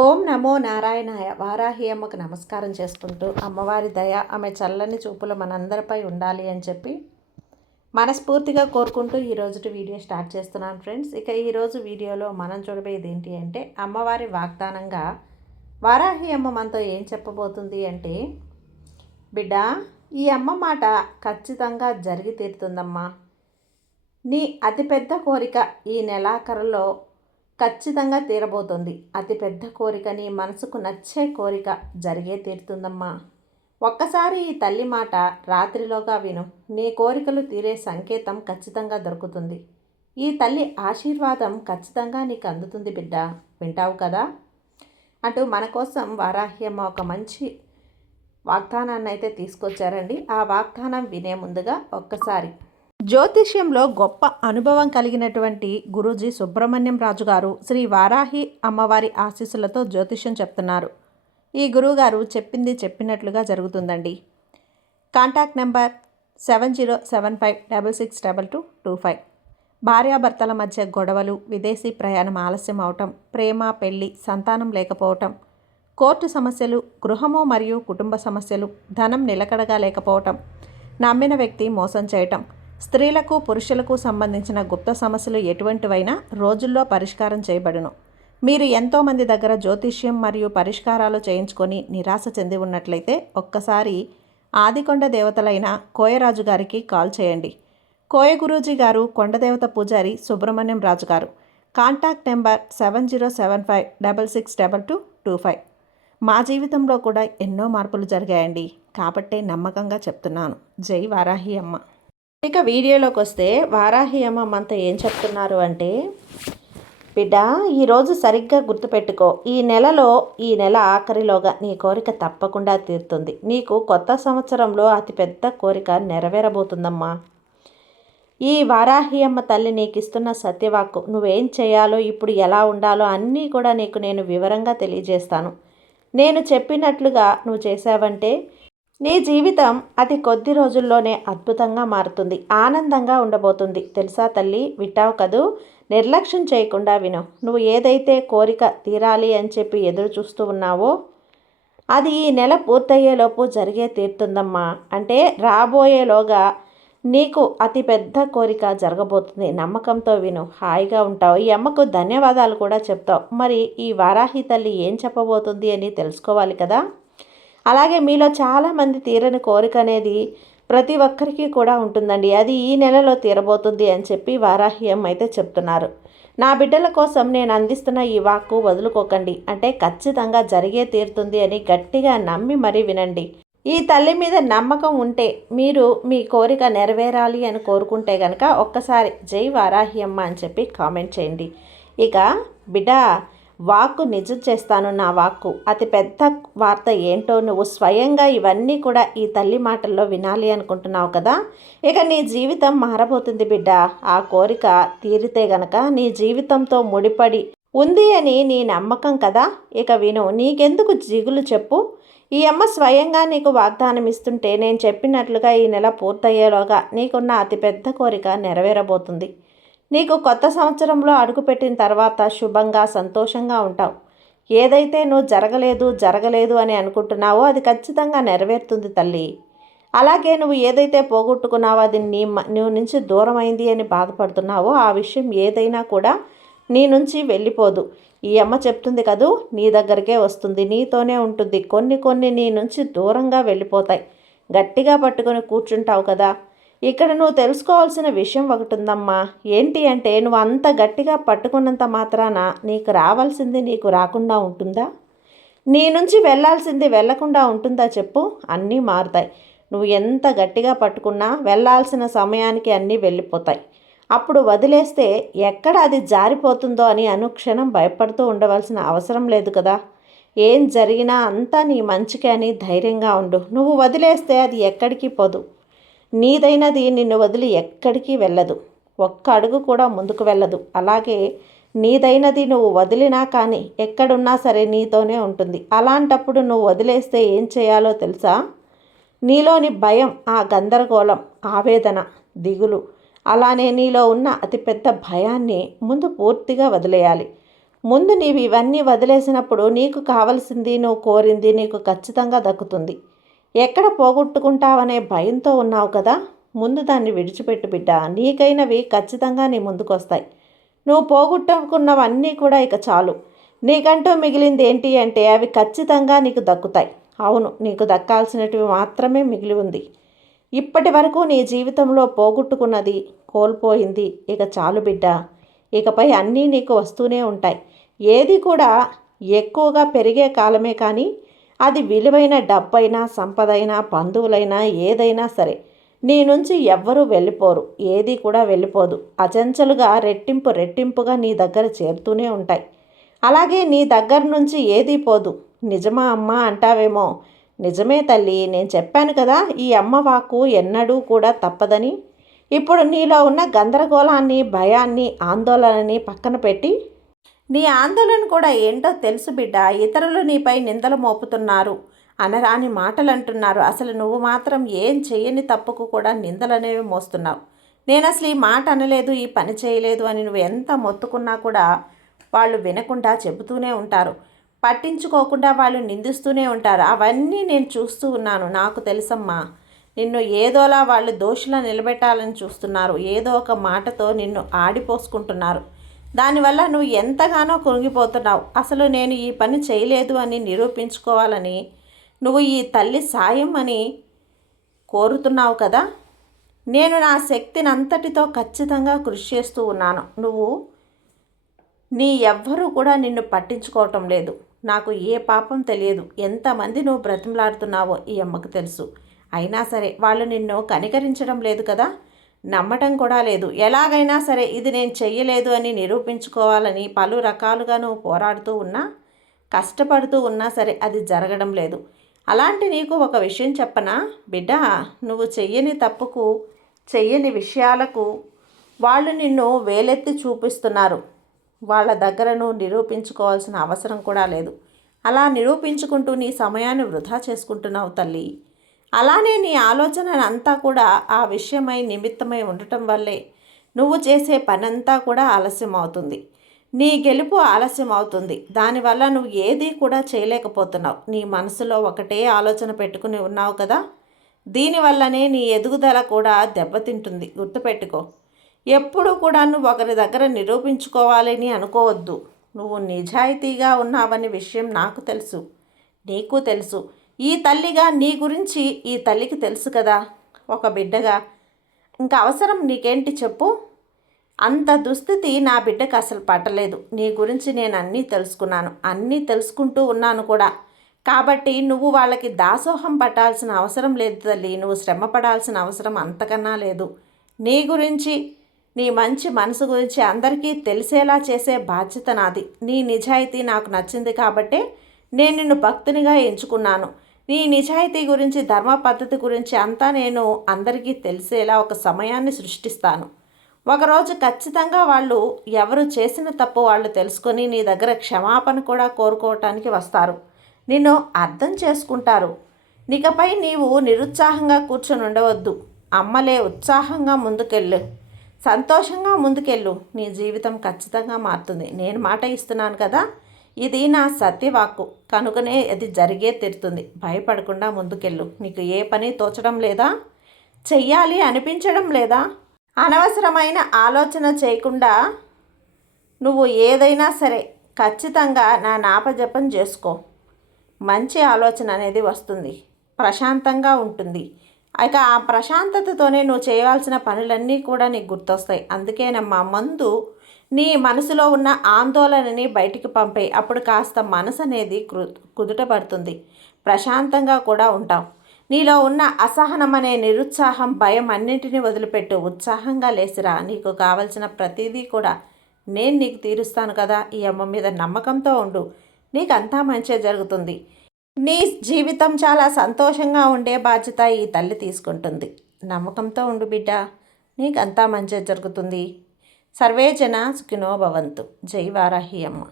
ఓం నమో నారాయణాయ. వారాహి అమ్మకు నమస్కారం చేసుకుంటూ అమ్మవారి దయ ఆమె చల్లని చూపులు మనందరిపై ఉండాలి అని చెప్పి మనస్ఫూర్తిగా కోరుకుంటూ ఈరోజు వీడియో స్టార్ట్ చేస్తున్నాను ఫ్రెండ్స్. ఇక ఈరోజు వీడియోలో మనం చూడబోయేది ఏంటి అంటే అమ్మవారి వాగ్దానంగా వారాహి అమ్మ మనతో ఏం చెప్పబోతుంది అంటే, బిడ్డ, ఈ అమ్మ మాట ఖచ్చితంగా జరిగి తీరుతుందమ్మా. నీ అతిపెద్ద కోరిక ఈ నెలాఖరులో ఖచ్చితంగా తీరబోతుంది. అతిపెద్ద కోరిక, నీ మనసుకు నచ్చే కోరిక జరిగే తీరుతుందమ్మా. ఒక్కసారి ఈ తల్లి మాట రాత్రిలోగా విను. నీ కోరికలు తీరే సంకేతం ఖచ్చితంగా దొరుకుతుంది. ఈ తల్లి ఆశీర్వాదం ఖచ్చితంగా నీకు అందుతుంది బిడ్డ. వింటావు కదా అంటూ మన కోసం వారాహ్యమ్మ ఒక మంచి వాగ్దానాన్ని అయితే తీసుకొచ్చారండి. ఆ వాగ్దానం వినే ముందుగా ఒక్కసారి జ్యోతిష్యంలో గొప్ప అనుభవం కలిగినటువంటి గురూజీ సుబ్రహ్మణ్యం రాజు గారు శ్రీ వారాహి అమ్మవారి ఆశీస్సులతో జ్యోతిష్యం చెప్తున్నారు. ఈ గురువుగారు చెప్పింది చెప్పినట్లుగా జరుగుతుందండి. Contact number 7075662225. భార్యాభర్తల మధ్య గొడవలు, విదేశీ ప్రయాణం ఆలస్యం అవటం, ప్రేమ, పెళ్లి, సంతానం లేకపోవటం, కోర్టు సమస్యలు, గృహము మరియు కుటుంబ సమస్యలు, ధనం నిలకడగా లేకపోవటం, నమ్మిన వ్యక్తి మోసం చేయటం, స్త్రీలకు పురుషులకు సంబంధించిన గుప్త సమస్యలు ఎటువంటివైనా రోజుల్లో పరిష్కారం చేయబడును. మీరు ఎంతోమంది దగ్గర జ్యోతిష్యం మరియు పరిష్కారాలు చేయించుకొని నిరాశ చెంది ఉన్నట్లయితే ఒక్కసారి ఆదికొండ దేవతలైన కోయరాజు గారికి కాల్ చేయండి. కోయ గురూజీ గారు కొండదేవత పూజారి సుబ్రహ్మణ్యం రాజు గారు. Contact number 7075662225. మా జీవితంలో కూడా ఎన్నో మార్పులు జరిగాయండి, కాబట్టే నమ్మకంగా చెప్తున్నాను. జై వారాహి అమ్మ. ఇక వీడియోలోకి వస్తే వారాహి అమ్మ మనతో ఏం చెప్తున్నారు అంటే, బిడ్డ, ఈరోజు సరిగ్గా గుర్తుపెట్టుకో. ఈ నెల ఆఖరిలోగా నీ కోరిక తప్పకుండా తీరుతుంది. నీకు కొత్త సంవత్సరంలో అతిపెద్ద కోరిక నెరవేరబోతుందమ్మా. ఈ వారాహి అమ్మ తల్లి నీకు ఇస్తున్న సత్యవాక్కు. నువ్వేం చేయాలో, ఇప్పుడు ఎలా ఉండాలో అన్నీ కూడా నీకు నేను వివరంగా తెలియజేస్తాను. నేను చెప్పినట్లుగా నువ్వు చేసావంటే నీ జీవితం అతి కొద్ది రోజుల్లోనే అద్భుతంగా మారుతుంది, ఆనందంగా ఉండబోతుంది. తెలుసా తల్లి, వింటావు కదూ? నిర్లక్ష్యం చేయకుండా విను. నువ్వు ఏదైతే కోరిక తీరాలి అని చెప్పి ఎదురు చూస్తూ ఉన్నావో అది ఈ నెల పూర్తయ్యేలోపు జరిగే తీరుతుందమ్మా. అంటే రాబోయేలోగా నీకు అతి పెద్ద కోరిక జరగబోతుంది. నమ్మకంతో విను, హాయిగా ఉంటావు. ఈ అమ్మకు ధన్యవాదాలు కూడా చెప్తావు. మరి ఈ వారాహి తల్లి ఏం చెప్పబోతుంది అని తెలుసుకోవాలి కదా. అలాగే మీలో చాలామంది తీరని కోరిక అనేది ప్రతి ఒక్కరికి కూడా ఉంటుందండి. అది ఈ నెలలో తీరబోతుంది అని చెప్పి వారాహి అమ్మ అయితే చెప్తున్నారు. నా బిడ్డల కోసం నేను అందిస్తున్న ఈ వాక్కు వదులుకోకండి. అంటే ఖచ్చితంగా జరిగే తీరుతుంది అని గట్టిగా నమ్మి మరీ వినండి. ఈ తల్లి మీద నమ్మకం ఉంటే, మీరు మీ కోరిక నెరవేరాలి అని కోరుకుంటే కనుక ఒక్కసారి జై వారాహి అమ్మ అని చెప్పి కామెంట్ చేయండి. ఇక బిడ్డ, వాక్కు నిజం చేస్తాను. నా వాక్కు అతి పెద్ద వార్త ఏంటో నువ్వు స్వయంగా ఇవన్నీ కూడా ఈ తల్లి మాటల్లో వినాలి అనుకుంటున్నావు కదా. ఇక నీ జీవితం మారబోతుంది బిడ్డ. ఆ కోరిక తీరితే గనక నీ జీవితంతో ముడిపడి ఉంది అని నీ నమ్మకం కదా. ఇక విను, నీకెందుకు జిగులు చెప్పు. ఈ అమ్మ స్వయంగా నీకు వాగ్దానం ఇస్తుంటే, నేను చెప్పినట్లుగా ఈ నెల పూర్తయ్యేలోగా నీకున్న అతిపెద్ద కోరిక నెరవేరబోతుంది. నీకు కొత్త సంవత్సరంలో అడుగుపెట్టిన తర్వాత శుభంగా సంతోషంగా ఉంటావు. ఏదైతే నువ్వు జరగలేదు అని అనుకుంటున్నావో అది ఖచ్చితంగా నెరవేరుతుంది తల్లి. అలాగే నువ్వు ఏదైతే పోగొట్టుకున్నావో అది నువ్వు నుంచి దూరమైంది అని బాధపడుతున్నావో ఆ విషయం ఏదైనా కూడా నీ నుంచి వెళ్ళిపోదు. ఈ అమ్మ చెప్తుంది కదూ, నీ దగ్గరికే వస్తుంది, నీతోనే ఉంటుంది. కొన్ని నీ నుంచి దూరంగా వెళ్ళిపోతాయి. గట్టిగా పట్టుకొని కూర్చుంటావు కదా. ఇక్కడ నువ్వు తెలుసుకోవాల్సిన విషయం ఒకటి ఉందమ్మా. ఏంటి అంటే, నువ్వు అంత గట్టిగా పట్టుకున్నంత మాత్రాన నీకు రావాల్సింది నీకు రాకుండా ఉంటుందా? నీ నుంచి వెళ్ళాల్సింది వెళ్ళకుండా ఉంటుందా చెప్పు? అన్నీ మారుతాయి. నువ్వు ఎంత గట్టిగా పట్టుకున్నా వెళ్ళాల్సిన సమయానికి అన్నీ వెళ్ళిపోతాయి. అప్పుడు వదిలేస్తే ఎక్కడ అది జారిపోతుందో అని అనుక్షణం భయపడుతూ ఉండవలసిన అవసరం లేదు కదా. ఏం జరిగినా అంతా నీ మంచికే అని ధైర్యంగా ఉండు. నువ్వు వదిలేస్తే అది ఎక్కడికి పోదు. నీదైనది నిన్ను వదిలి ఎక్కడికి వెళ్ళదు, ఒక్క అడుగు కూడా ముందుకు వెళ్ళదు. అలాగే నీదైనది నువ్వు వదిలినా కానీ ఎక్కడున్నా సరే నీతోనే ఉంటుంది. అలాంటప్పుడు నువ్వు వదిలేస్తే ఏం చేయాలో తెలుసా? నీలోని భయం, ఆ గందరగోళం, ఆవేదన, దిగులు, అలానే నీలో ఉన్న అతిపెద్ద భయాన్ని ముందు పూర్తిగా వదిలేయాలి. ముందు నీవు ఇవన్నీ వదిలేసినప్పుడు నీకు కావలసింది, నువ్వు కోరింది నీకు ఖచ్చితంగా దక్కుతుంది. ఎక్కడ పోగొట్టుకుంటావనే భయంతో ఉన్నావు కదా, ముందు దాన్ని విడిచిపెట్టు బిడ్డ. నీకైనవి ఖచ్చితంగా నీ ముందుకొస్తాయి. నువ్వు పోగొట్టుకున్నవన్నీ కూడా ఇక చాలు. నీకంటూ మిగిలింది ఏంటి అంటే అవి ఖచ్చితంగా నీకు దక్కుతాయి. అవును, నీకు దక్కాల్సినటివి మాత్రమే మిగిలి ఉంది. ఇప్పటి వరకు నీ జీవితంలో పోగొట్టుకున్నది, కోల్పోయింది ఇక చాలు బిడ్డ. ఇకపై అన్నీ నీకు వస్తూనే ఉంటాయి. ఏది కూడా ఎక్కువగా పెరిగే కాలమే కానీ అది విలువైన డబ్బైనా, సంపదైనా, బంధువులైనా ఏదైనా సరే నీ నుంచి ఎవ్వరూ వెళ్ళిపోరు. ఏది కూడా వెళ్ళిపోదు. అచంచలుగా రెట్టింపుగా నీ దగ్గర చేరుతూనే ఉంటాయి. అలాగే నీ దగ్గర నుంచి ఏదీ పోదు. నిజమా అమ్మా అంటావేమో. నిజమే తల్లి, నేను చెప్పాను కదా ఈ అమ్మ వాక్కు ఎన్నడూ కూడా తప్పదని. ఇప్పుడు నీలో ఉన్న గందరగోళాన్ని, భయాన్ని, ఆందోళనని పక్కన పెట్టి నీ ఆందోళన కూడా ఏంటో తెలుసు బిడ్డ. ఇతరులు నీపై నిందలు మోపుతున్నారు, అనరాని మాటలు అంటున్నారు. అసలు నువ్వు మాత్రం ఏం చెయ్యని తప్పుకు కూడా నిందలనేవి మోస్తున్నావు. నేను అసలు ఈ మాట అనలేదు, ఈ పని చేయలేదు అని నువ్వు ఎంత మొత్తుకున్నా కూడా వాళ్ళు వినకుండా చెబుతూనే ఉంటారు. పట్టించుకోకుండా వాళ్ళు నిందిస్తూనే ఉంటారు. అవన్నీ నేను చూస్తూ ఉన్నాను. నాకు తెలుసమ్మా, నిన్ను ఏదోలా వాళ్ళు దోషులా నిలబెట్టాలని చూస్తున్నారు. ఏదో ఒక మాటతో నిన్ను ఆడిపోసుకుంటున్నారు. దానివల్ల నువ్వు ఎంతగానో కృంగిపోతున్నావు. అసలు నేను ఈ పని చేయలేదు అని నిరూపించుకోవాలని నువ్వు ఈ తల్లి సాయం అని కోరుతున్నావు కదా. నేను నా శక్తిని అంతటితో ఖచ్చితంగా కృషి చేస్తూ ఉన్నాను. ఎవ్వరూ కూడా నిన్ను పట్టించుకోవటం లేదు. నాకు ఏ పాపం తెలియదు. ఎంతమంది నువ్వు బ్రతిమలాడుతున్నావో ఈ అమ్మకు తెలుసు. అయినా సరే వాళ్ళు నిన్ను కనికరించడం లేదు కదా, నమ్మటం కూడా లేదు. ఎలాగైనా సరే ఇది నేను చెయ్యలేదు అని నిరూపించుకోవాలని పలు రకాలుగా నువ్వు పోరాడుతూ ఉన్నా, కష్టపడుతూ ఉన్నా సరే అది జరగడం లేదు. అలాంటి నీకు ఒక విషయం చెప్పనా బిడ్డ, నువ్వు చెయ్యని తప్పుకు, చెయ్యని విషయాలకు వాళ్ళు నిన్ను వేలెత్తి చూపిస్తున్నారు. వాళ్ళ దగ్గర నువ్వు నిరూపించుకోవాల్సిన అవసరం కూడా లేదు. అలా నిరూపించుకుంటూ నీ సమయాన్ని వృధా చేసుకుంటున్నావు తల్లి. అలానే నీ ఆలోచన అంతా కూడా ఆ విషయమై నిమిత్తమై ఉండటం వల్లే నువ్వు చేసే పనంతా కూడా ఆలస్యం అవుతుంది. నీ గెలుపు ఆలస్యం అవుతుంది. దానివల్ల నువ్వు ఏదీ కూడా చేయలేకపోతున్నావు. నీ మనసులో ఒకటే ఆలోచన పెట్టుకుని ఉన్నావు కదా, దీనివల్లనే నీ ఎదుగుదల కూడా దెబ్బతింటుంది. గుర్తుపెట్టుకో. ఎప్పుడు కూడా నువ్వు ఒకరి దగ్గర నిరూపించుకోవాలని అనుకోవద్దు. నువ్వు నిజాయితీగా ఉన్నావనే విషయం నాకు తెలుసు, నీకు తెలుసు. ఈ తల్లిగా నీ గురించి ఈ తల్లికి తెలుసు కదా. ఒక బిడ్డగా ఇంకా అవసరం నీకేంటి చెప్పు. అంత దుస్థితి నా బిడ్డకు అసలు పట్టలేదు. నీ గురించి నేను అన్నీ తెలుసుకున్నాను, అన్నీ తెలుసుకుంటూ ఉన్నాను కూడా. కాబట్టి నువ్వు వాళ్ళకి దాసోహం పట్టాల్సిన అవసరం లేదు తల్లి. నువ్వు శ్రమ పడాల్సిన అవసరం అంతకన్నా లేదు. నీ గురించి, నీ మంచి మనసు గురించి అందరికీ తెలిసేలా చేసే బాధ్యత నాది. నీ నిజాయితీ నాకు నచ్చింది కాబట్టే నేను నిన్ను భక్తునిగా ఎంచుకున్నాను. నీ నిజాయితీ గురించి, ధర్మ పద్ధతి గురించి అంతా నేను అందరికీ తెలిసేలా ఒక సమయాన్ని సృష్టిస్తాను. ఒకరోజు ఖచ్చితంగా వాళ్ళు ఎవరు చేసిన తప్పు వాళ్ళు తెలుసుకొని నీ దగ్గర క్షమాపణ కూడా కోరుకోవటానికి వస్తారు. నిన్ను అర్థం చేసుకుంటారు. నీకపై నీవు నిరుత్సాహంగా కూర్చొని ఉండవద్దు. అమ్మలే, ఉత్సాహంగా ముందుకెళ్ళు, సంతోషంగా ముందుకెళ్ళు. నీ జీవితం ఖచ్చితంగా మారుతుంది. నేను మాట ఇస్తున్నాను కదా, ఇది నా సత్యవాక్కు కనుకనే అది జరిగే తీరుతుంది. భయపడకుండా ముందుకెళ్ళు. నీకు ఏ పని తోచడం లేదా, చెయ్యాలి అనిపించడం లేదా, అనవసరమైన ఆలోచన చేయకుండా నువ్వు ఏదైనా సరే ఖచ్చితంగా నా నామజపం చేసుకో. మంచి ఆలోచన అనేది వస్తుంది, ప్రశాంతంగా ఉంటుంది. ఇక ఆ ప్రశాంతతతోనే నువ్వు చేయవలసిన పనులన్నీ కూడా నీకు గుర్తొస్తాయి. అందుకేనమ్మా, ముందు నీ మనసులో ఉన్న ఆందోళనని బయటికి పంపే. అప్పుడు కాస్త మనసు అనేది కుదుటపడుతుంది, ప్రశాంతంగా కూడా ఉంటావు. నీలో ఉన్న అసహనం అనే నిరుత్సాహం, భయం అన్నింటినీ వదిలిపెట్టు. ఉత్సాహంగా లేసిరా. నీకు కావలసిన ప్రతిదీ కూడా నేను నీకు తీరుస్తాను కదా. ఈ అమ్మ మీద నమ్మకంతో ఉండు. నీకంతా మంచి జరుగుతుంది. నీ జీవితం చాలా సంతోషంగా ఉండే బాధ్యత ఈ తల్లి తీసుకుంటుంది. నమ్మకంతో ఉండు బిడ్డ, నీకంతా మంచి జరుగుతుంది. సర్వే జన సుఖినో భవంతు. జై వారాహి అమ్మ.